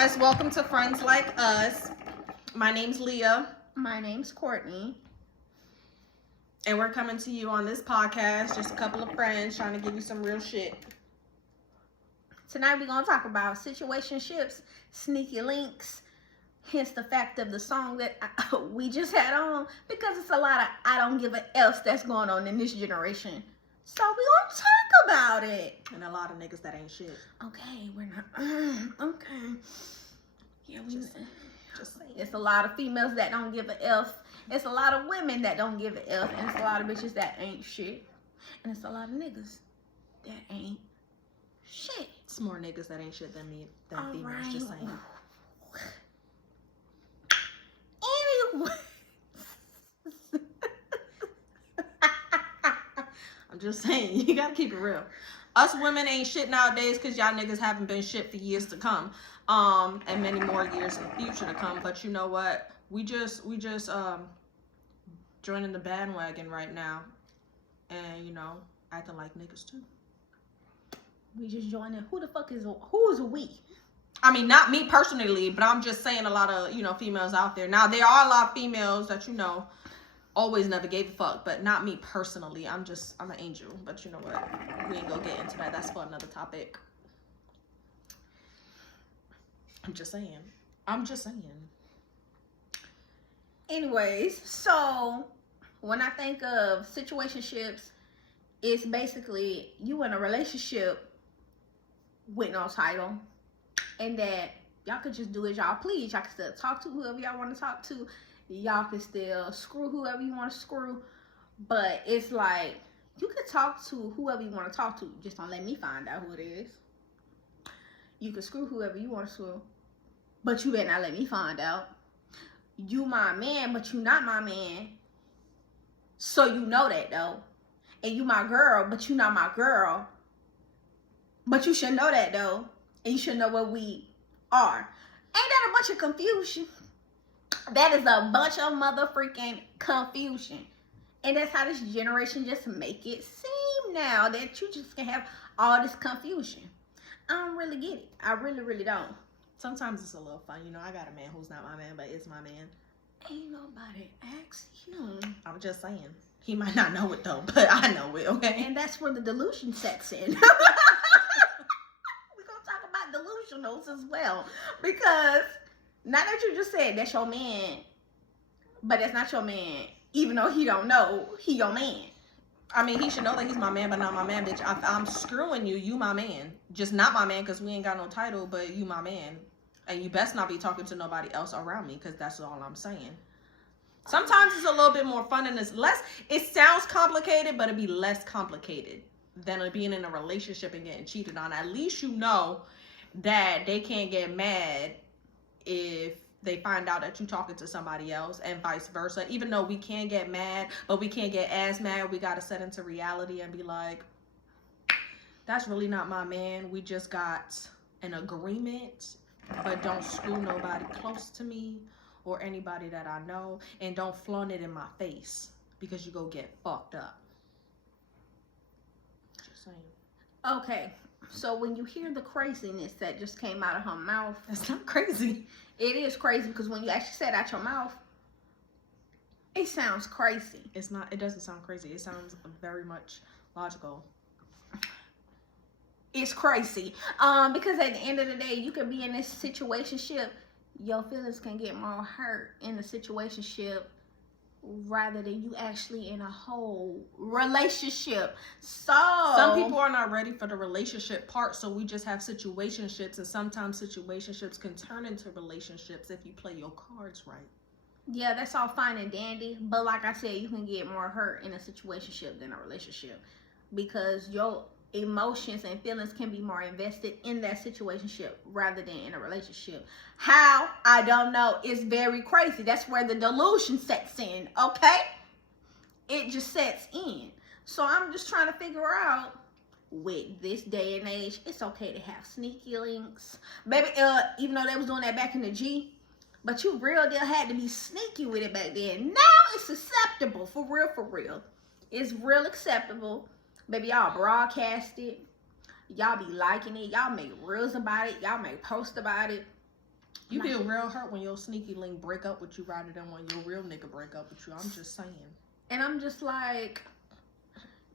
guys, welcome to Friends Like Us. My name's Leah. My name's Courtney. And we're coming to you on this podcast, just a couple of friends trying to give you some real shit. Tonight we're going to talk about situationships, sneaky links, hence the fact of the song that we just had on, because it's a lot of I don't give a else that's going on in this generation. So we're going to talk about it. And a lot of niggas that ain't shit. Okay, we're not. Okay. Yeah, we just saying. It's a lot of females that don't give a F. It's a lot of women that don't give a F. And it's a lot of bitches that ain't shit. And it's a lot of niggas that ain't shit. It's more niggas that ain't shit than females, right. Just saying. Anyway. I'm just saying, you gotta keep it real. Us women ain't shit nowadays because y'all niggas haven't been shit for years to come. And many more years in the future to come. But you know what? We just joining the bandwagon right now. And, you know, acting like niggas too. We just joining. Who's a we? I mean, not me personally, but I'm just saying a lot of, you know, females out there. Now, there are a lot of females that, you know, always never gave a fuck, but not me personally. I'm an angel. But you know what? We ain't gonna get into that. That's for another topic. I'm just saying. Anyways, so when I think of situationships, it's basically you in a relationship with no title, and that y'all could just do as y'all please. Y'all can still talk to whoever y'all want to talk to. Y'all can still screw whoever you want to screw. But it's like, you can talk to whoever you want to talk to. Just don't let me find out who it is. You can screw whoever you want to screw. But you better not let me find out. You my man, but you not my man. So you know that though. And you my girl, but you not my girl. But you should know that though. And you should know what we are. Ain't that a bunch of confusion? That is a bunch of motherfucking confusion. And that's how this generation just make it seem now, that you just can have all this confusion. I don't really get it. I really, really don't. Sometimes it's a little fun. You know, I got a man who's not my man, but is my man. Ain't nobody asked you. I'm just saying. He might not know it though, but I know it, okay? And that's where the delusion sets in. We're going to talk about delusionals as well. Because now that you just said that's your man, but that's not your man, even though he don't know he your man. I mean, he should know that he's my man, but not my man, bitch. I'm screwing you. You my man. Just not my man because we ain't got no title, but you my man. And you best not be talking to nobody else around me because that's all I'm saying. Sometimes it's a little bit more fun and it's less. It sounds complicated, but it'd be less complicated than being in a relationship and getting cheated on. At least you know that they can't get mad if they find out that you're talking to somebody else, and vice versa. Even though we can get mad, but we can't get as mad. We got to set into reality and be like, that's really not my man. We just got an agreement, but don't screw nobody close to me or anybody that I know, and don't flaunt it in my face because you go get fucked up. Just saying. Okay. So when you hear the craziness that just came out of her mouth, that's not crazy. It is crazy because when you actually say it out your mouth, it sounds crazy. It's not. It doesn't sound crazy. It sounds very much logical. It's crazy. Because at the end of the day, you could be in this situationship. Your feelings can get more hurt in the situationship rather than you actually in a whole relationship. So some people are not ready for the relationship part, so we just have situationships, and sometimes situationships can turn into relationships if you play your cards right. Yeah, that's all fine and dandy, but like I said, you can get more hurt in a situationship than a relationship because your emotions and feelings can be more invested in that situationship rather than in a relationship. How? I don't know. It's very crazy. That's where the delusion sets in, okay? It just sets in. So I'm just trying to figure out, with this day and age, it's okay to have sneaky links. Baby, even though they was doing that back in the G, but you real deal had to be sneaky with it back then. Now it's acceptable, for real, for real. It's real acceptable. Baby, y'all broadcast it. Y'all be liking it. Y'all make reels about it. Y'all make posts about it. You feel real hurt when your sneaky link break up with you rather than when your real nigga break up with you. I'm just saying. And I'm just like,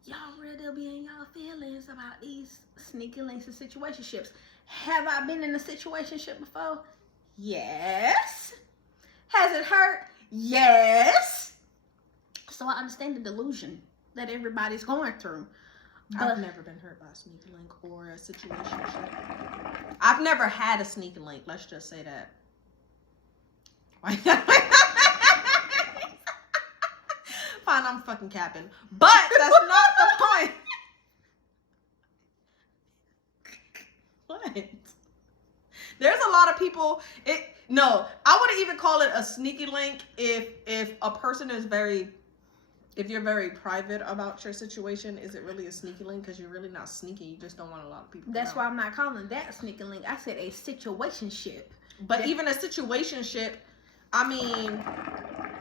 y'all really be in y'all feelings about these sneaky links and situationships. Have I been in a situationship before? Yes. Has it hurt? Yes. So I understand the delusion that everybody's going through. But I've never been hurt by a sneaky link or a situationship. I've never had a sneaky link. Let's just say that. Fine, I'm fucking capping. But that's not the point. What? There's a lot of people. No, I wouldn't even call it a sneaky link if a person is if you're very private about your situation. Is it really a sneaky link? Because you're really not sneaky. You just don't want a lot of people. That's why I'm not calling that a sneaky link. I said a situationship. But even a situationship, I mean,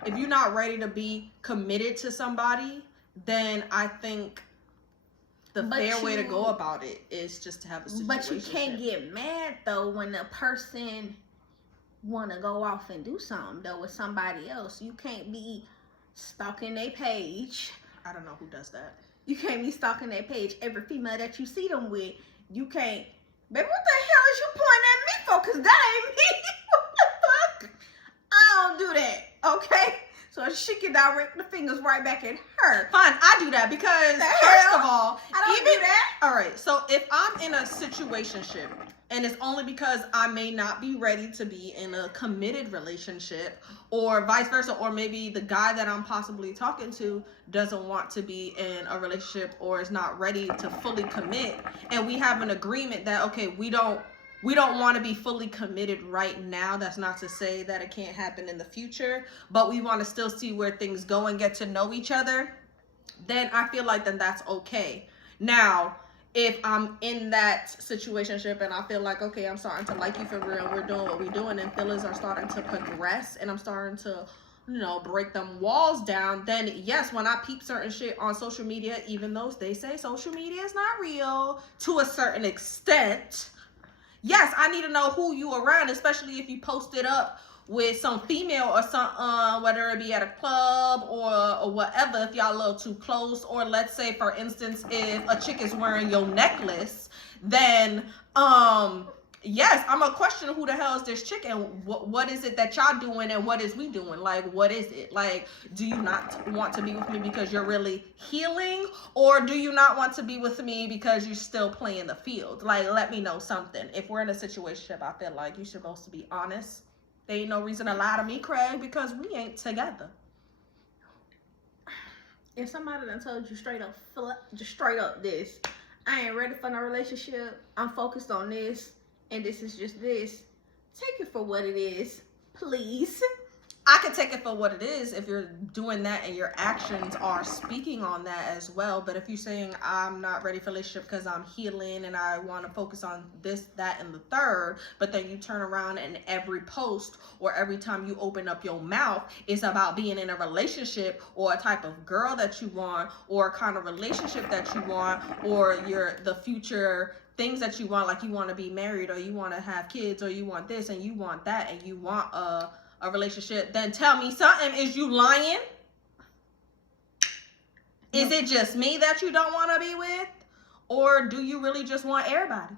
if you're not ready to be committed to somebody, then I think the fair way to go about it is just to have a situationship. But you can't get mad though when a person want to go off and do something though with somebody else. You can't be stalking their page. I don't know who does that. You can't be stalking their page. Every female that you see them with, you can't. Baby, what the hell is you pointing at me for? Because that ain't me. What the fuck? I don't do that, okay? So she can direct the fingers right back at her. Fine, I do that because, first of all, I don't do that. All right, so if I'm in a situationship, and it's only because I may not be ready to be in a committed relationship, or vice versa, or maybe the guy that I'm possibly talking to doesn't want to be in a relationship or is not ready to fully commit, and we have an agreement that, okay, we don't want to be fully committed right now. That's not to say that it can't happen in the future, but we want to still see where things go and get to know each other. Then I feel like then that's okay. Now, if I'm in that situationship and I feel like, okay, I'm starting to like you for real, we're doing what we're doing, and feelings are starting to progress, and I'm starting to, break them walls down, then yes, when I peep certain shit on social media, even though they say social media is not real to a certain extent, yes, I need to know who you around, especially if you post it up with some female or some, whether it be at a club or whatever, if y'all a little too close, or let's say, for instance, if a chick is wearing your necklace, then, yes, I'm gonna question who the hell is this chick and what is it that y'all doing and what is we doing? Like, what is it? Like, do you not want to be with me because you're really healing, or do you not want to be with me because you're still playing the field? Like, let me know something. If we're in a situationship, I feel like you're supposed to be honest. There ain't no reason to lie to me, Craig, because we ain't together. If somebody done told you straight up this, I ain't ready for no relationship, I'm focused on this, and this is just this, take it for what it is, please. I can take it for what it is if you're doing that and your actions are speaking on that as well. But if you're saying I'm not ready for a relationship because I'm healing and I want to focus on this, that, and the third, but then you turn around and every post or every time you open up your mouth is about being in a relationship or a type of girl that you want or a kind of relationship that you want or the future things that you want, like you want to be married or you want to have kids or you want this and you want that and you want a relationship, then tell me something. Is you lying? Is it just me that you don't want to be with? Or do you really just want everybody?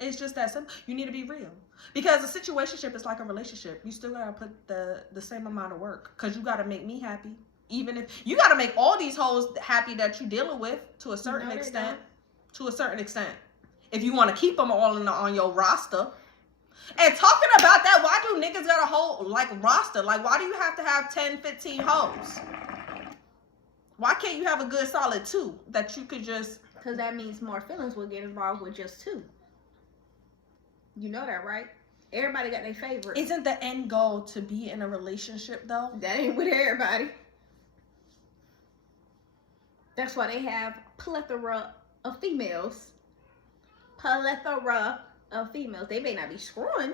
It's just that simple. You need to be real. Because a situationship is like a relationship. You still got to put the same amount of work. Because you got to make me happy. Even if you got to make all these hoes happy that you dealing with to a certain extent. To a certain extent. If you want to keep them all on your roster. And talking about that, why do niggas got a whole, roster? Like, why do you have to have 10, 15 hoes? Why can't you have a good solid 2 that you could just... Because that means more feelings will get involved with just 2. You know that, right? Everybody got their favorite. Isn't the end goal to be in a relationship, though? That ain't with everybody. That's why they have plethora of females. Plethora of females. They may not be screwing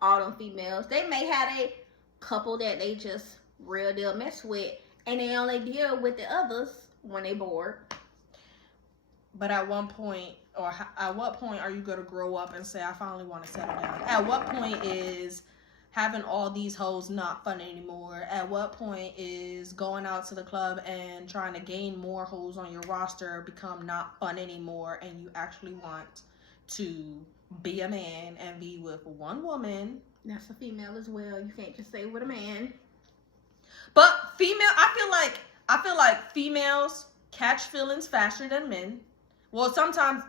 all them females. They may have a couple that they just real deal mess with, and they only deal with the others when they bored. But at one point, or at what point are you going to grow up and say, I finally want to settle down? At what point is having all these hoes not fun anymore? At what point is going out to the club and trying to gain more hoes on your roster become not fun anymore, and you actually want to be a man and be with one woman? That's a female as well. You can't just say with a man. But I feel like females catch feelings faster than men. Well, sometimes,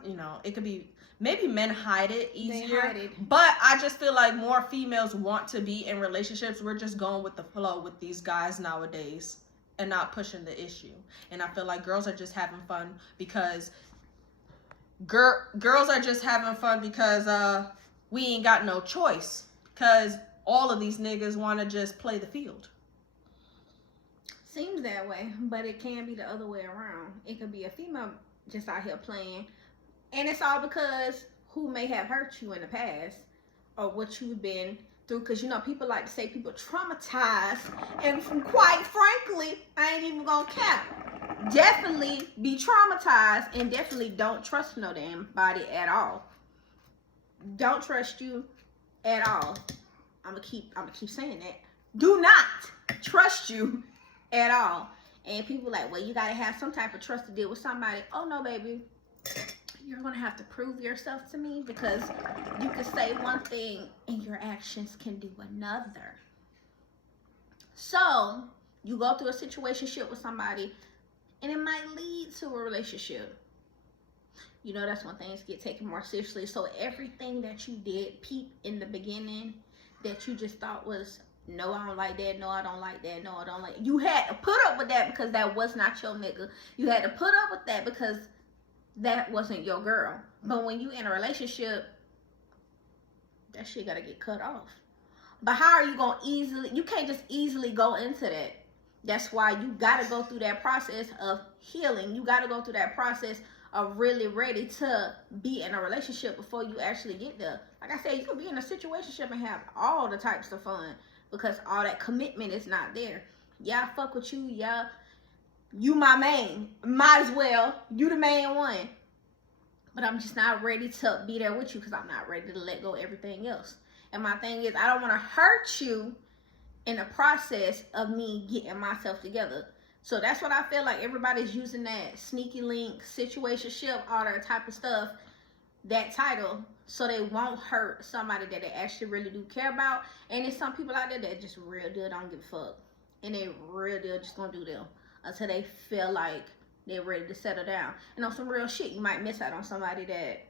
it could be, maybe men hide it easier. They hide it. But I just feel like more females want to be in relationships. We're just going with the flow with these guys nowadays and not pushing the issue. And I feel like girls are just having fun because we ain't got no choice. Because all of these niggas want to just play the field. Seems that way, but it can be the other way around. It could be a female just out here playing, and it's all because who may have hurt you in the past or what you've been through. Because people like to say people traumatized, and quite frankly, I ain't even gonna cap. Definitely be traumatized, and definitely don't trust no damn body at all. Don't trust you at all. I'm gonna keep saying that. Do not trust you at all. And people like, well, you gotta have some type of trust to deal with somebody. Oh no, baby, you're gonna have to prove yourself to me, because you can say one thing and your actions can do another. So you go through a situationship with somebody and it might lead to a relationship. That's when things get taken more seriously. So everything that you did peep in the beginning that you just thought was, no, I don't like that. No, I don't like that. No, I don't like. You had to put up with that because that was not your nigga. You had to put up with that because that wasn't your girl. But when you in a relationship, that shit gotta get cut off. But how are you gonna you can't just easily go into that. That's why you gotta go through that process of healing. You gotta go through that process of really ready to be in a relationship before you actually get there. Like I said, you can be in a situationship and have all the types of fun, because all that commitment is not there. Yeah, I fuck with you. Yeah, you my main. Might as well. You the main one. But I'm just not ready to be there with you because I'm not ready to let go of everything else. And my thing is, I don't want to hurt you in the process of me getting myself together. So that's what I feel like everybody's using that sneaky link, situationship, all that type of stuff, that title, so they won't hurt somebody that they actually really do care about. And there's some people out there that just real deal don't give a fuck, and they real deal just gonna do them until they feel like they're ready to settle down. And on some real shit, you might miss out on somebody that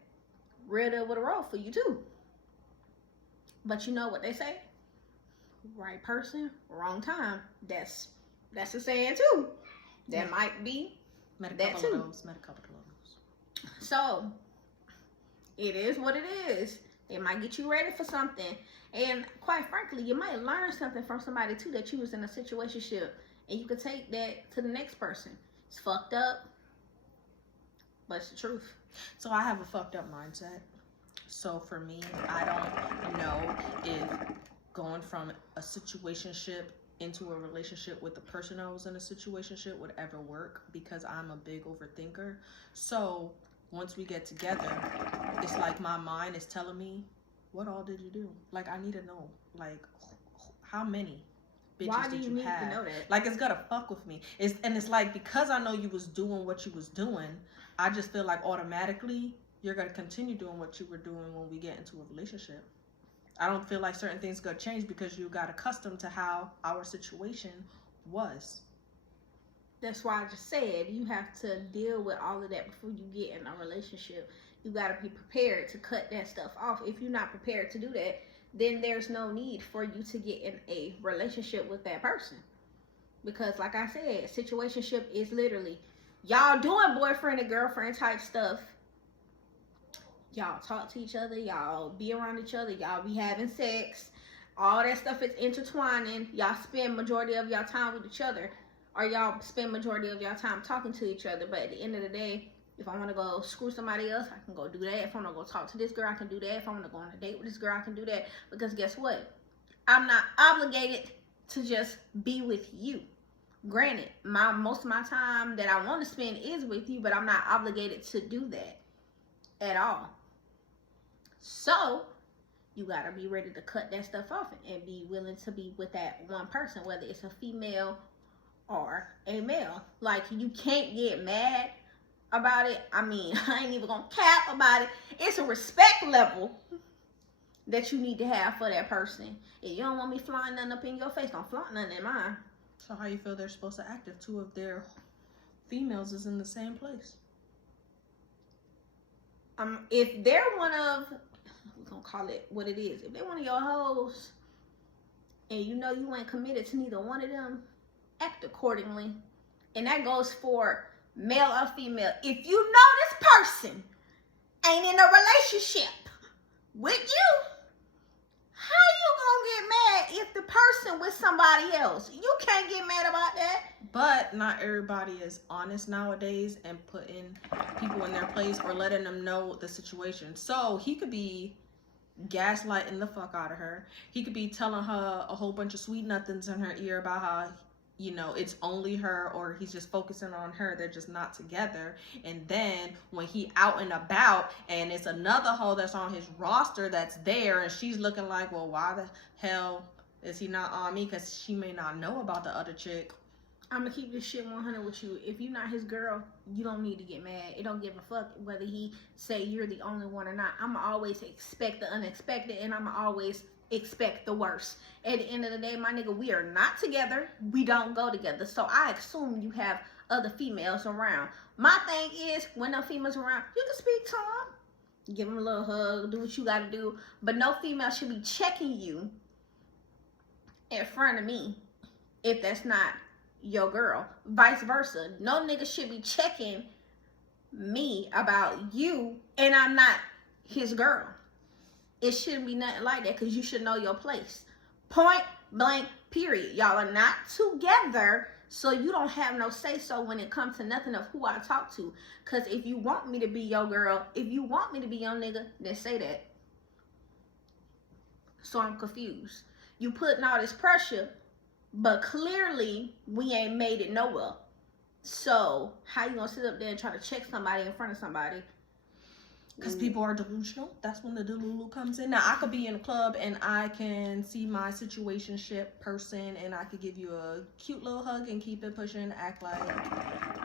real deal would have rolled for you too. But you know what they say? Right person, wrong time. That's a saying too. That might be Met a that couple too. of those. So it is what it is. It might get you ready for something. And quite frankly, you might learn something from somebody too that you was in a situationship, and you could take that to the next person. It's fucked up, but it's the truth. So I have a fucked up mindset. So for me, I don't know if going from a situationship into a relationship with the person I was in a situationship would ever work, because I'm a big overthinker. So once we get together, it's like my mind is telling me, what all did you do? Like, I need to know, like, how many bitches Why do did you you need have? to know that? Like, it's gonna fuck with me. It's like, because I know you was doing what you was doing, I just feel like automatically you're gonna continue doing what you were doing when we get into a relationship. I don't feel like certain things gonna change because you got accustomed to how our situation was. That's why I just said you have to deal with all of that before you get in a relationship. You got to be prepared to cut that stuff off. If you're not prepared to do that, then there's no need for you to get in a relationship with that person. Because like I said, situationship is literally y'all doing boyfriend and girlfriend type stuff. Y'all talk to each other, y'all be around each other, y'all be having sex. All that stuff is intertwining. Y'all spend majority of y'all time with each other, or y'all spend majority of y'all time talking to each other. But at the end of the day, if I want to go screw somebody else, I can go do that. If I want to go talk to this girl, I can do that. If I want to go on a date with this girl, I can do that. Because guess what? I'm not obligated to just be with you. Granted, most of my time that I want to spend is with you, but I'm not obligated to do that. at all. So you gotta be ready to cut that stuff off and be willing to be with that one person, whether it's a female or a male. Like, you can't get mad about it. I mean, I ain't even gonna cap about it. It's a respect level that you need to have for that person. If you don't want me flying nothing up in your face, don't flaunt nothing in mine. So how you feel they're supposed to act if two of their females is in the same place? If they're one of, we're gonna call it what it is. If they're one of your hoes, and you know you ain't committed to neither one of them, act accordingly. And that goes for male or female. If you know this person ain't in a relationship with you, how you gonna get mad if the person with somebody else? You can't get mad about that. But not everybody is honest nowadays and putting people in their place or letting them know the situation. So he could be gaslighting the fuck out of her. He could be telling her a whole bunch of sweet nothings in her ear about how, you know, it's only her, or he's just focusing on her. They're just not together. And then when he out and about and it's another hoe that's on his roster that's there, and she's looking like, well, why the hell is he not on me? Because she may not know about the other chick. I'm gonna keep this shit 100 with you. If you're not his girl, you don't need to get mad. It don't give a fuck whether he say you're the only one or not. I'm gonna always expect the unexpected, and I'm gonna always expect the worst. At the end of the day, my nigga, we are not together. We don't go together. So I assume you have other females around. My thing is, when no females around, you can speak to them. Give them a little hug. Do what you gotta do. But no female should be checking you in front of me if that's not your girl. Vice versa. No nigga should be checking me about you and I'm not his girl. It shouldn't be nothing like that, because you should know your place. Point blank, period. Y'all are not together, so you don't have no say so when it comes to nothing of who I talk to. Because if you want me to be your girl, if you want me to be your nigga, then say that. So I'm confused. You putting all this pressure, but clearly we ain't made it nowhere. So how you gonna sit up there and try to check somebody in front of somebody? Because people are delusional. That's when the delulu comes in. Now, I could be in a club and I can see my situationship person and I could give you a cute little hug and keep it pushing, act like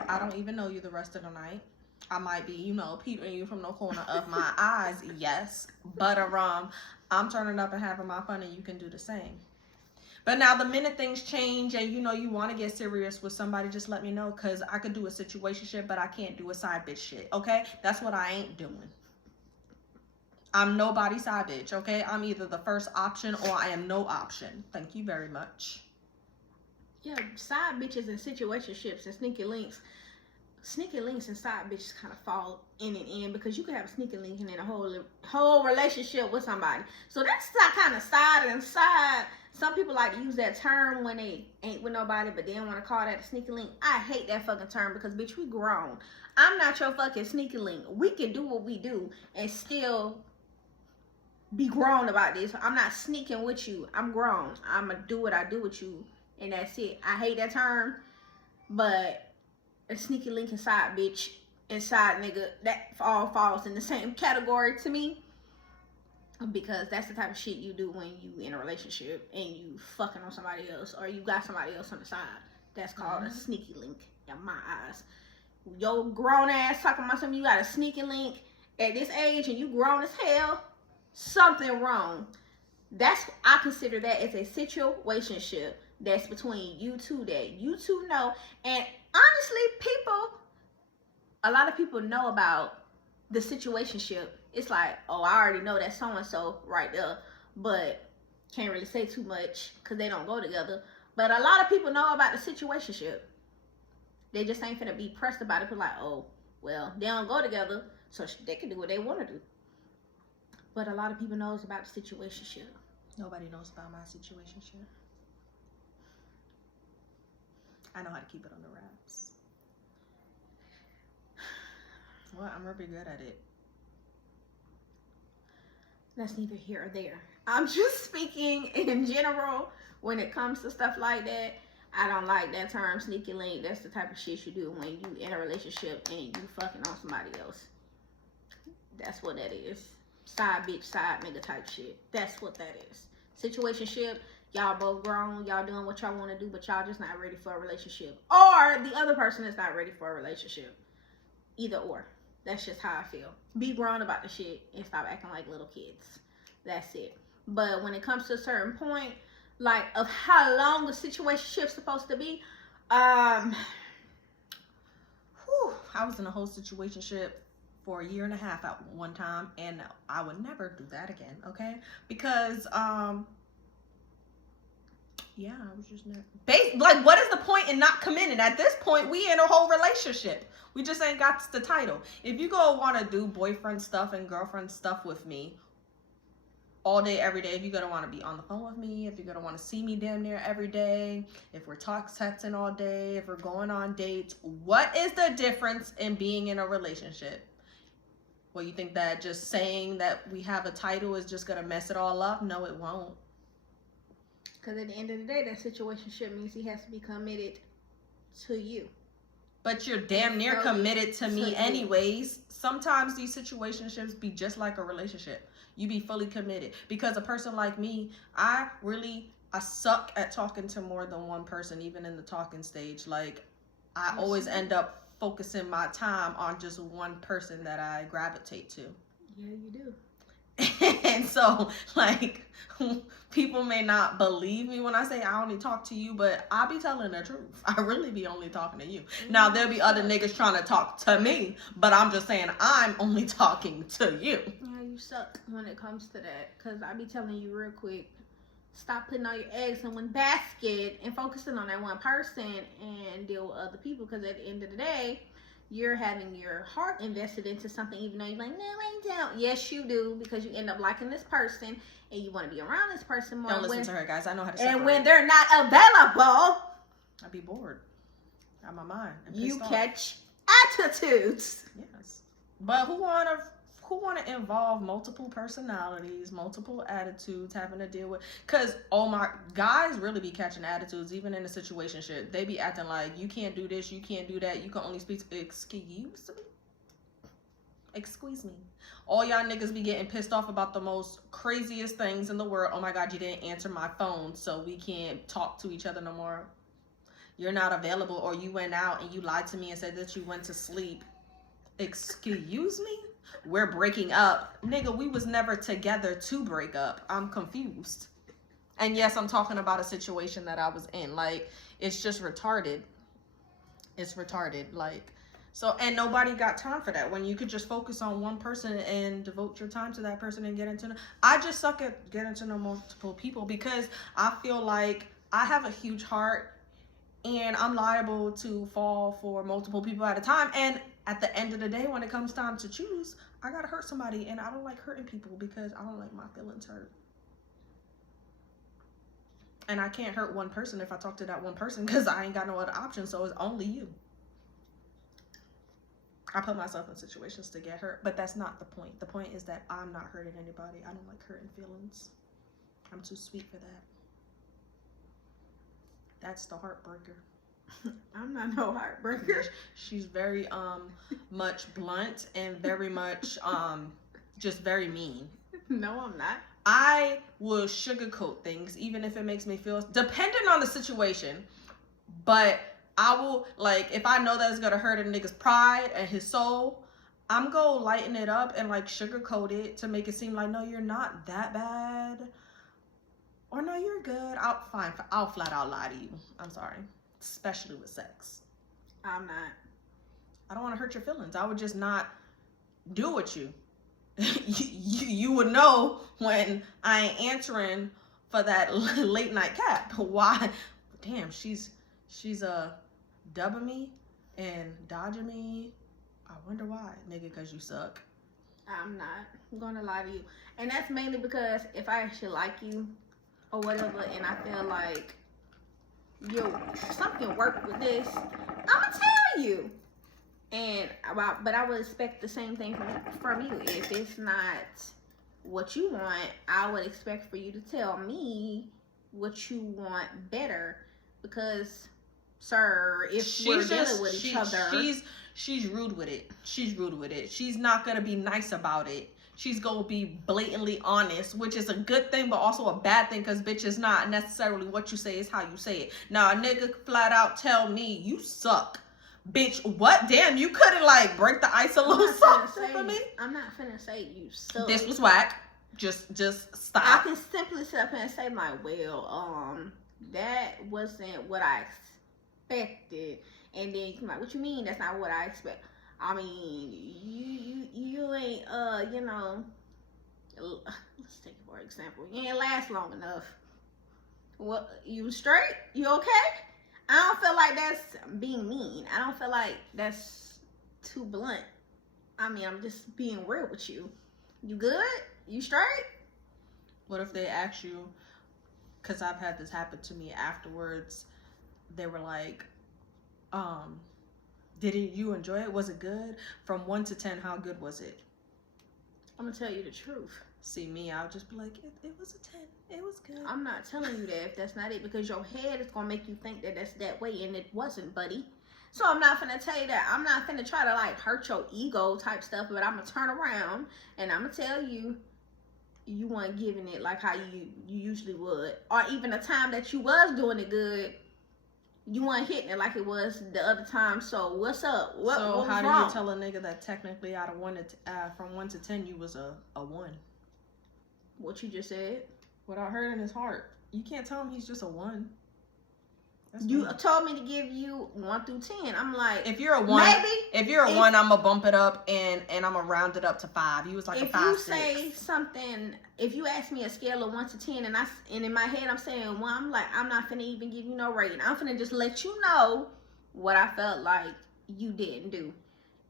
I don't even know you the rest of the night. I might be, you know, peeping you from the corner of my eyes, yes. But I'm turning up and having my fun, and you can do the same. But now the minute things change and you know you want to get serious with somebody, just let me know, because I could do a situationship, but I can't do a side bitch shit, okay? That's what I ain't doing. I'm nobody's side bitch, okay? I'm either the first option or I am no option. Thank you very much. Yeah, side bitches and situationships and sneaky links. Sneaky links and side bitches kind of fall in and in, because you can have a sneaky link and then a whole relationship with somebody. So that's kind of side and side. Some people like to use that term when they ain't with nobody, but they don't want to call that a sneaky link. I hate that fucking term, because bitch, we grown. I'm not your fucking sneaky link. We can do what we do and still be grown about this. I'm not sneaking with you. I'm grown. I'm gonna do what I do with you, and that's it. I hate that term, but a sneaky link and side bitch and side nigga, that all falls in the same category to me, because that's the type of shit you do when you in a relationship and you fucking on somebody else, or you got somebody else on the side. That's called a sneaky link in my eyes. Your grown ass talking about something, you got a sneaky link at this age and you grown as hell, something wrong. I consider that as a situationship that's between you two, that you two know. And honestly, a lot of people know about the situationship. It's like, oh, I already know that so-and-so right there, but can't really say too much because they don't go together. But a lot of people know about the situationship. They just ain't finna be pressed about it. But like, oh, well, they don't go together, so they can do what they want to do. But a lot of people knows about the situationship. Nobody knows about my situationship. I know how to keep it on the wraps. Well, I'm really good at it. That's neither here or there. I'm just speaking in general when it comes to stuff like that. I don't like that term, sneaky link. That's the type of shit you do when you in a relationship and you fucking on somebody else. That's what that is. Side bitch, side nigga type shit. That's what that is. Situationship, y'all both grown, y'all doing what y'all want to do, but y'all just not ready for a relationship. Or the other person is not ready for a relationship. Either or. That's just how I feel. Be grown about the shit and stop acting like little kids. That's it. But when it comes to a certain point, like of how long the situationship's supposed to be, I was in a whole situationship for 1.5 years at one time, and I would never do that again, okay? Because yeah, I was just not like, what is the point in not committing? At this point, we in a whole relationship. We just ain't got the title. If you go want to do boyfriend stuff and girlfriend stuff with me all day, every day, if you're gonna want to be on the phone with me, if you're gonna want to see me damn near every day, if we're texting all day, if we're going on dates, what is the difference in being in a relationship? Well, you think that just saying that we have a title is just gonna mess it all up? No, it won't. Because at the end of the day, that situationship means he has to be committed to you. But you're damn near committed to me anyways. Sometimes these situationships be just like a relationship. You be fully committed. Because a person like me, I suck at talking to more than one person, even in the talking stage. Like, I always end up focusing my time on just one person that I gravitate to. Yeah, you do. And so, like, people may not believe me when I say I only talk to you, but I be telling the truth. I really be only talking to you. Now, there'll be other niggas trying to talk to me, but I'm just saying I'm only talking to you. Yeah, you suck when it comes to that. Because I be telling you real quick, stop putting all your eggs in one basket and focusing on that one person and deal with other people. Because at the end of the day, you're having your heart invested into something, even though you're like, no, I don't. Yes, you do, because you end up liking this person and you want to be around this person more. Don't listen to her, guys. I know how to separate. And when they're not available, I'd be bored out of my mind. You catch attitudes. Yes, but who wanna involve multiple personalities, multiple attitudes, having to deal with? Cause guys really be catching attitudes, even in a situationship. They be acting like you can't do this, you can't do that, you can only speak to excuse me. All y'all niggas be getting pissed off about the most craziest things in the world. Oh my God, you didn't answer my phone, so we can't talk to each other no more. You're not available, or you went out and you lied to me and said that you went to sleep. Excuse me? We're breaking up. Nigga, we was never together to break up. I'm confused. And yes, I'm talking about a situation that I was in. Like, it's just retarded. It's retarded. Like, so, and nobody got time for that when you could just focus on one person and devote your time to that person and get into I just suck at getting to know multiple people because I feel like I have a huge heart and I'm liable to fall for multiple people at a time. And at the end of the day, when it comes time to choose, I gotta hurt somebody, and I don't like hurting people because I don't like my feelings hurt. And I can't hurt one person if I talk to that one person because I ain't got no other option, so it's only you. I put myself in situations to get hurt, but that's not the point. The point is that I'm not hurting anybody. I don't like hurting feelings. I'm too sweet for that. That's the heartbreaker. I'm not no heartbreaker. She's very much blunt and very much just very mean. No, I'm not. I will sugarcoat things even if it makes me feel, depending on the situation, but I will, like, if I know that it's gonna hurt a nigga's pride and his soul, I'm gonna lighten it up and like sugarcoat it to make it seem like, no, you're not that bad, or no, you're good. I'll flat out lie to you. I'm sorry. Especially with sex. I'm not. I don't want to hurt your feelings. I would just not do with you. You would know when I ain't answering for that late night cap. Why? Damn, she's dubbing me and dodging me. I wonder why, nigga, because you suck. I'm not. I'm gonna lie to you. And that's mainly because if I actually like you or whatever, and I feel like something work with this, I'ma tell you. But I would expect the same thing from you. If it's not what you want, I would expect for you to tell me what you want better, because sir, if we're dealing with each other. She's rude with it. She's rude with it. She's not gonna be nice about it. She's gonna be blatantly honest, which is a good thing, but also a bad thing, because bitch, is not necessarily what you say, is how you say it. Now, a nigga flat out tell me, you suck. Bitch, what? Damn, you couldn't like break the ice a little something for me? I'm not finna say you suck. This was whack. Just stop. I can simply sit up here and say, like, well, that wasn't what I expected. And then you come like, what you mean that's not what I expect? I mean, you ain't, you know, let's take for example, you ain't last long enough. Well, you straight? You okay? I don't feel like that's being mean. I don't feel like that's too blunt. I mean, I'm just being real with you. You good? You straight? What if they ask you, because I've had this happen to me afterwards, they were like, didn't you enjoy it? Was it good? From 1 to 10, how good was it? I'm gonna tell you the truth. See me, I'll just be like, it was a 10. It was good. I'm not telling you that if that's not it, because your head is gonna make you think that that's that way, and it wasn't, buddy. So I'm not finna tell you that. I'm not finna try to like hurt your ego type stuff, but I'm gonna turn around and I'm gonna tell you, you weren't giving it like how you usually would, or even the time that you was doing it good, you weren't hitting it like it was the other time. So what's up? So what how do wrong? you tell a nigga that technically out of from 1 to 10 you was a 1? What you just said? Without hurting his heart. You can't tell him he's just a 1. You told me to give you 1 through 10. I'm like, if you're a 1, maybe if you're a 1, I'm gonna bump it up and I'm gonna round it up to 5. You was like a 5. If you say something, if you ask me a scale of 1 to 10, and in my head I'm saying 1, I'm like, I'm not finna even give you no rating. I'm finna just let you know what I felt like you didn't do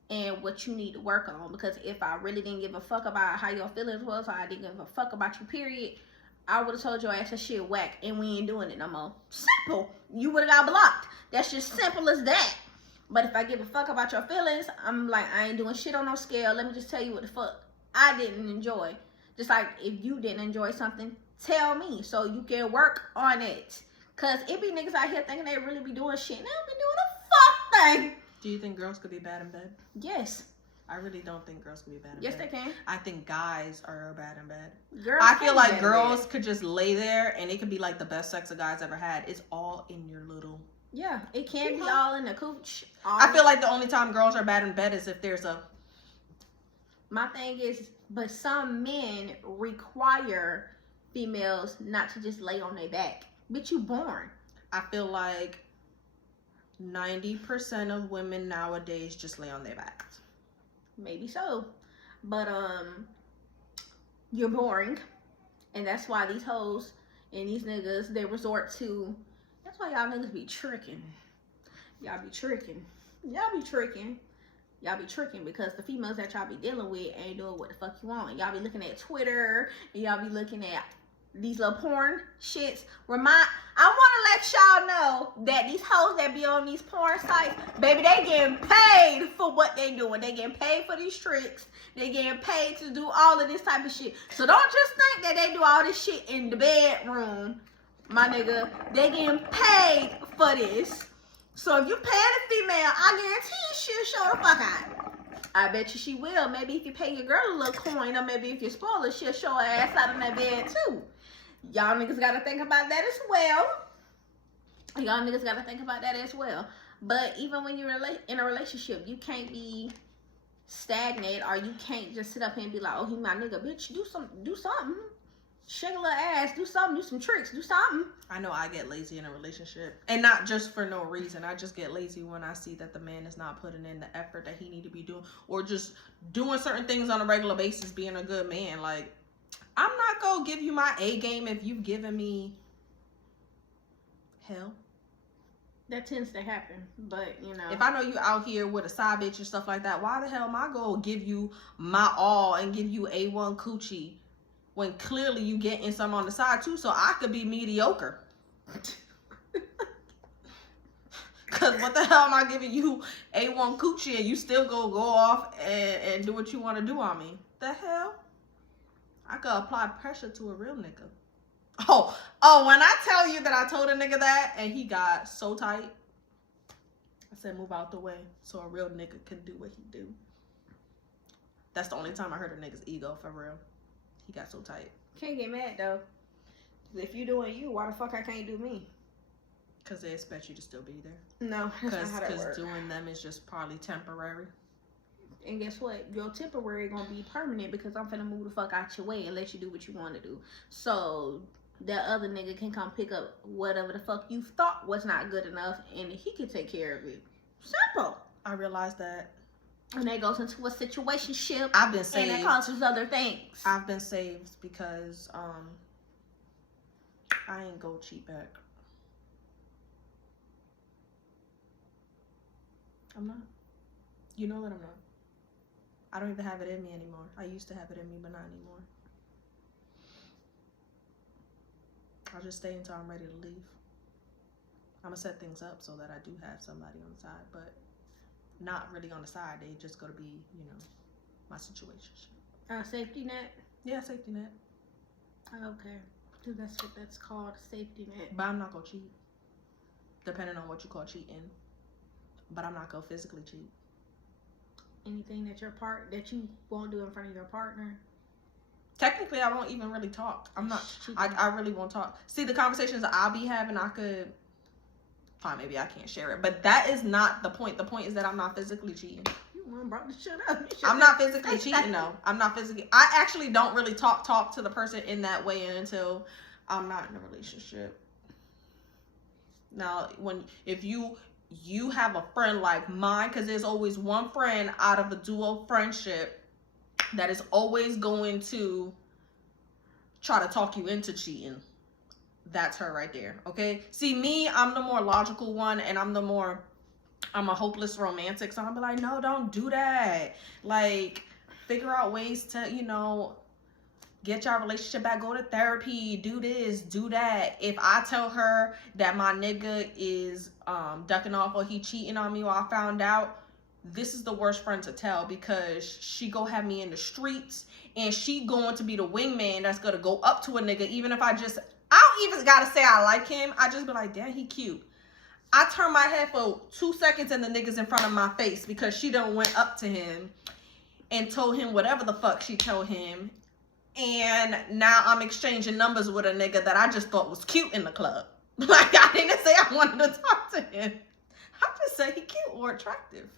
and what you need to work on. Because if I really didn't give a fuck about how your feelings was, or I didn't give a fuck about you, period, I would have told your ass that shit whack and we ain't doing it no more. Simple. You would have got blocked. That's just simple as that. But if I give a fuck about your feelings, I'm like, I ain't doing shit on no scale. Let me just tell you what the fuck I didn't enjoy. Just like if you didn't enjoy something, tell me so you can work on it. Cause it be niggas out here thinking they really be doing shit and they don't be doing a fuck thing. Do you think girls could be bad in bed? Yes. I really don't think girls can be bad in Yes, bed. they can. I think guys are bad in bed. Girls I feel like can girls could just lay there and it could be like the best sex a guy's ever had. It's all in your little... Yeah, it can be all in the cooch. I feel like the only time girls are bad in bed is if there's a... My thing is, but some men require females not to just lay on their back. Bitch, you born. I feel like 90% of women nowadays just lay on their backs. Maybe so, but you're boring, and that's why these hoes and these niggas, they resort to, that's why y'all niggas be tricking. Y'all be tricking because the females that y'all be dealing with ain't doing what the fuck you want. Y'all be looking at Twitter and y'all be looking at these little porn shits. I want to let y'all know that these hoes that be on these porn sites, baby, they getting paid for what they doing. They getting paid for these tricks. They getting paid to do all of this type of shit. So don't just think that they do all this shit in the bedroom, my nigga. They getting paid for this. So if you pay a female, I guarantee you she'll show the fuck out. I bet you she will. Maybe if you pay your girl a little coin, or maybe if you spoil her, she'll show her ass out in that bed too. Y'all niggas gotta think about that as well. But even when you're in a relationship, you can't be stagnant, or you can't just sit up here and be like, oh, he my nigga. Bitch, do something. Shake a little ass, do something, do some tricks, do something. I know I get lazy in a relationship, and not just for no reason. I just get lazy when I see that the man is not putting in the effort that he need to be doing, or just doing certain things on a regular basis, being a good man. Like, I'm not gonna give you my A game if you've given me hell. That tends to happen, but you know, if I know you out here with a side bitch and stuff like that, why the hell am I gonna give you my all and give you A1 coochie when clearly you getting some on the side too, so I could be mediocre? Cause what the hell am I giving you A1 coochie and you still go off and do what you want to do on me? The hell? I could apply pressure to a real nigga. Oh, when I tell you that I told a nigga that and he got so tight, I said move out the way so a real nigga can do what he do. That's the only time I hurt a nigga's ego, for real. He got so tight. Can't get mad though. If you doing you, why the fuck I can't do me? Because they expect you to still be there. No, that's not how that works. Because doing them is just probably temporary. And guess what? Your temporary gonna be permanent because I'm finna move the fuck out your way and let you do what you want to do. So that other nigga can come pick up whatever the fuck you thought was not good enough and he can take care of it. Simple. I realized that. And that goes into a situationship. I've been saved. And it causes other things. I've been saved because I ain't go cheat back. I'm not. You know that I'm not. I don't even have it in me anymore. I used to have it in me, but not anymore. I'll just stay until I'm ready to leave. I'm gonna set things up so that I do have somebody on the side, but not really on the side. They just gonna be, you know, my situation. Safety net? Yeah, safety net. Okay. Dude, that's what that's called, safety net. But I'm not gonna cheat. Depending on what you call cheating. But I'm not gonna physically cheat. Anything that you won't do in front of your partner? Technically, I won't even really talk. I'm not. I really won't talk. See, the conversations I'll be having, I could. Fine, maybe I can't share it, but that is not the point. The point is that I'm not physically cheating. You brought the shit up. I'm not physically cheating, though. I'm not physically. I actually don't really talk to the person in that way until I'm not in a relationship. Now, if you have a friend like mine, because there's always one friend out of a duo friendship that is always going to try to talk you into cheating. That's her right there, okay? See, me, I'm the more logical one, and I'm a hopeless romantic, so I'll be like, no, don't do that. Like, figure out ways to, you know, get your relationship back, go to therapy, do this, do that. If I tell her that my nigga is ducking off or he cheating on me or I found out, this is the worst friend to tell because she go have me in the streets and she going to be the wingman that's going to go up to a nigga even if I don't even got to say I like him. I just be like, damn, he cute. I turn my head for 2 seconds and the nigga's in front of my face because she done went up to him and told him whatever the fuck she told him. And now I'm exchanging numbers with a nigga that I just thought was cute in the club. Like, I didn't say I wanted to talk to him. I just say he cute or attractive.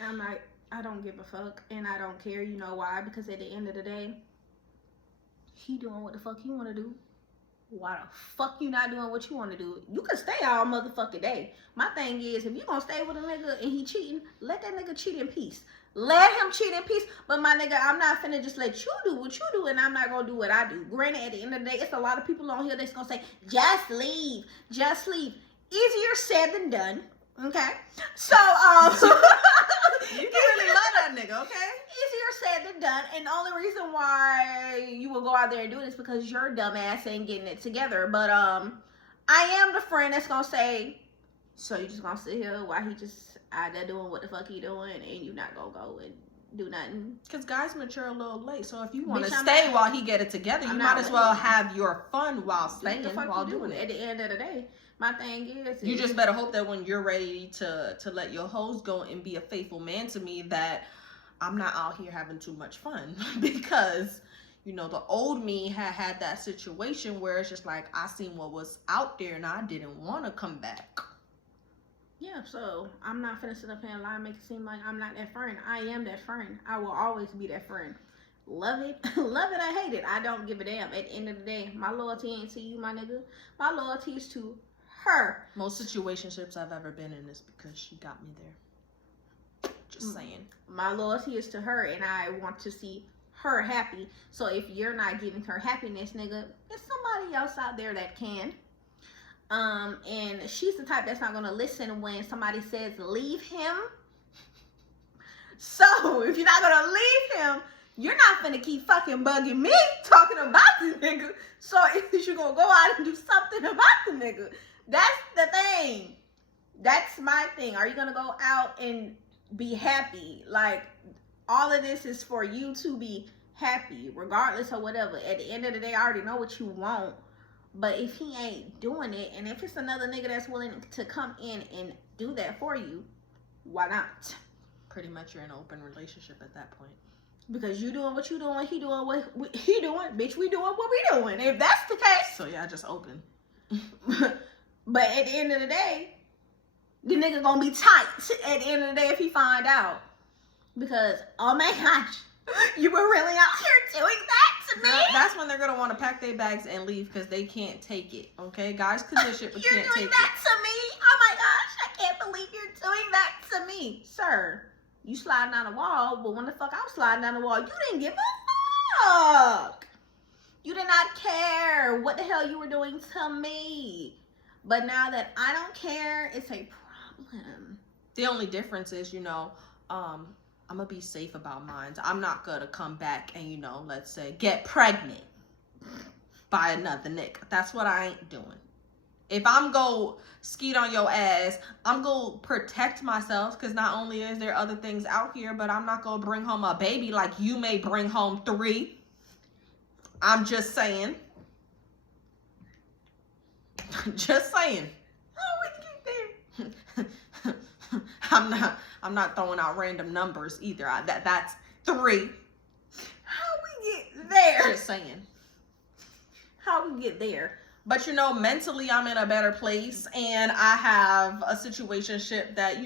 I'm like, I don't give a fuck and I don't care. You know why? Because at the end of the day, he doing what the fuck he want to do. Why the fuck you not doing what you want to do? You can stay all motherfucking day. My thing is, if you gonna stay with a nigga and he cheating, let that nigga cheat in peace. Let him cheat in peace. But my nigga, I'm not finna just let you do what you do and I'm not gonna do what I do. Granted, at the end of the day, it's a lot of people on here that's gonna say, just leave. Just leave. Easier said than done. Okay? So, you can really love that nigga, okay? Easier said than done. And the only reason why you will go out there and do it is because your dumb ass ain't getting it together. But I am the friend that's gonna say, so you just gonna sit here while he just out there doing what the fuck he doing and you not gonna go and do nothing? Because guys mature a little late. So if you want to stay while he get it together, you might as well have your fun while staying, while doing it. At the end of the day, my thing is you just better hope that when you're ready to let your hoes go and be a faithful man to me, that I'm not out here having too much fun. Because, you know, the old me had that situation where it's just like, I seen what was out there and I didn't want to come back. Yeah, so I'm not finna sit up here and lie and make it seem like I'm not that friend. I am that friend. I will always be that friend. Love it. Love it or hate it. I don't give a damn. At the end of the day, my loyalty ain't to you, my nigga. My loyalty is to her. Most situationships I've ever been in is because she got me there. Just saying. My loyalty is to her and I want to see her happy. So if you're not giving her happiness, nigga, there's somebody else out there that can. And she's the type that's not gonna listen when somebody says leave him. So if you're not gonna leave him, you're not gonna keep fucking bugging me talking about this nigga. So if you're gonna go out and do something about the nigga, that's the thing. That's my thing. Are you gonna go out and be happy? Like, all of this is for you to be happy, regardless of whatever. At the end of the day, I already know what you want. But if he ain't doing it, and if it's another nigga that's willing to come in and do that for you, why not? Pretty much you're in an open relationship at that point. Because you doing what you doing, he doing what he doing, bitch, we doing what we doing. If that's the case. So yeah, just open. But at the end of the day, the nigga gonna be tight at the end of the day if he find out. Because, oh my gosh, you were really out here doing that to me? Girl, that's when they're gonna want to pack their bags and leave because they can't take it. Okay, guys could do shit but You're can't doing take that it. to me? Oh my gosh, I can't believe you're doing that to me. Sir, you sliding down the wall, but when the fuck I was sliding down the wall, you didn't give a fuck. You did not care what the hell you were doing to me. But now that I don't care, it's a problem. The only difference is, I'm gonna be safe about mine. I'm not gonna come back and, let's say, get pregnant by another nigga. That's what I ain't doing. If I'm go skeet on your ass, I'm gonna protect myself because not only is there other things out here, but I'm not gonna bring home a baby like you may bring home 3. I'm just saying. Just saying. How we get there? I'm not throwing out random numbers either. That's 3. How we get there? Just saying. How we get there? But mentally I'm in a better place, and I have a situationship that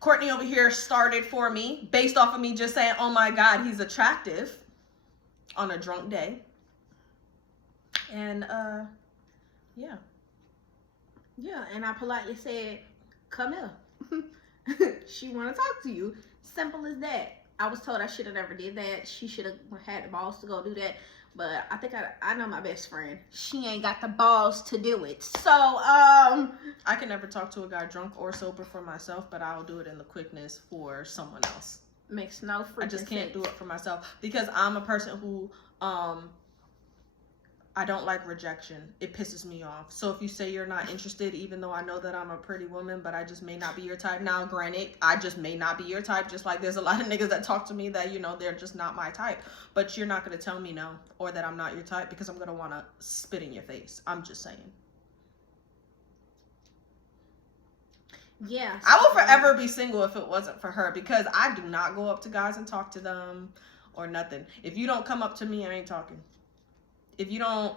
Courtney over here started for me based off of me just saying, oh my God, he's attractive on a drunk day. And yeah. Yeah, and I politely said, come here. She want to talk to you. Simple as that. I was told I should have never did that. She should have had the balls to go do that. But I think I know my best friend. She ain't got the balls to do it. So, I can never talk to a guy drunk or sober for myself, but I'll do it in the quickness for someone else. Makes no freaking I just can't sense. do it for myself because I'm a person who I don't like rejection. It pisses me off. So if you say you're not interested, even though I know that I'm a pretty woman, but I just may not be your type. Now, granted, I just may not be your type. Just like there's a lot of niggas that talk to me that, they're just not my type. But you're not going to tell me no or that I'm not your type because I'm going to want to spit in your face. I'm just saying. Yeah. I will forever be single if it wasn't for her because I do not go up to guys and talk to them or nothing. If you don't come up to me, I ain't talking. If you don't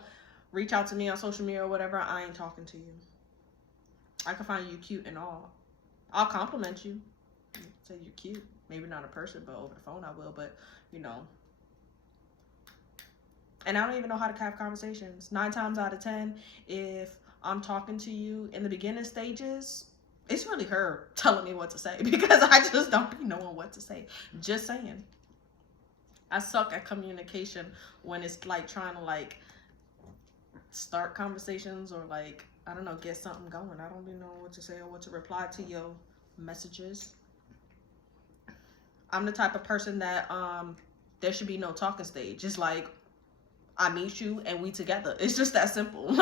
reach out to me on social media or whatever, I ain't talking to you. I can find you cute and all. I'll compliment you. Say you're cute. Maybe not in person, but over the phone I will. But, And I don't even know how to have conversations. 9 times out of 10, if I'm talking to you in the beginning stages, it's really her telling me what to say because I just don't be knowing what to say. Just saying. I suck at communication when it's like trying to start conversations or I don't know, get something going. I don't even know what to say or what to reply to your messages. I'm the type of person that there should be no talking stage. It's like I meet you and we together. It's just that simple.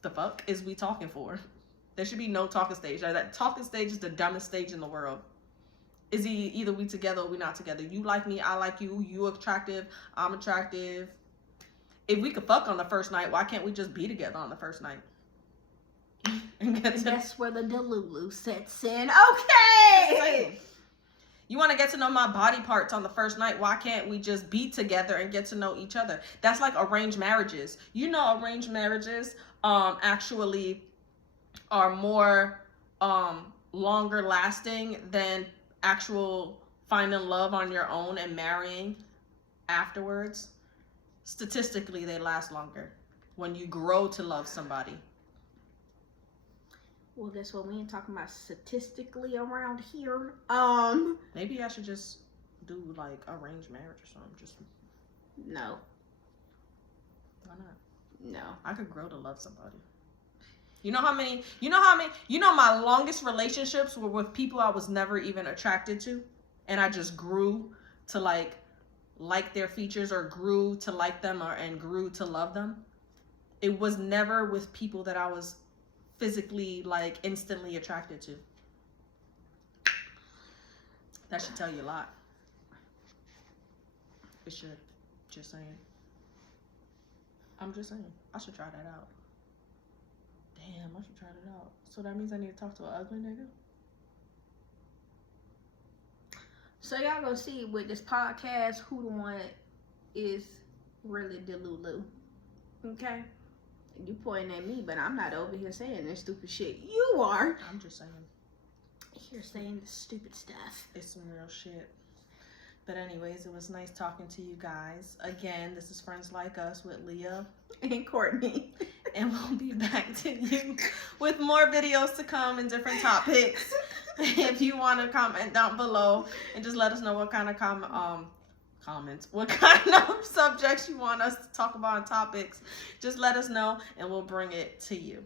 The fuck is we talking for? There should be no talking stage. That talking stage is the dumbest stage in the world. Is either we together or we not together. You like me, I like you. You attractive, I'm attractive. If we could fuck on the first night, why can't we just be together on the first night? And that's where the delulu sets in. Okay. You want to get to know my body parts on the first night. Why can't we just be together and get to know each other? That's like arranged marriages. Arranged marriages actually are more longer lasting than actual finding love on your own and marrying afterwards. Statistically, they last longer when you grow to love somebody. Well, guess what? We ain't talking about statistically around here. Maybe I should just do arranged marriage or something. Just no. Why not? No. I could grow to love somebody. My longest relationships were with people I was never even attracted to. And I just grew to like their features or grew to like them and grew to love them. It was never with people that I was physically instantly attracted to. That should tell you a lot. It should. Just saying. I'm just saying. I should try that out. Damn, I should try that out. So that means I need to talk to an ugly nigga? So y'all gonna see with this podcast who the one is really Delulu. Okay? You pointing at me, but I'm not over here saying this stupid shit. You are. I'm just saying. You're saying the stupid stuff. It's some real shit. But anyways, it was nice talking to you guys. Again, this is Friends Like Us with Leah and Courtney. And we'll be back to you with more videos to come and different topics. If you want to comment down below and just let us know what kind of comments, what kind of subjects you want us to talk about and topics, just let us know and we'll bring it to you.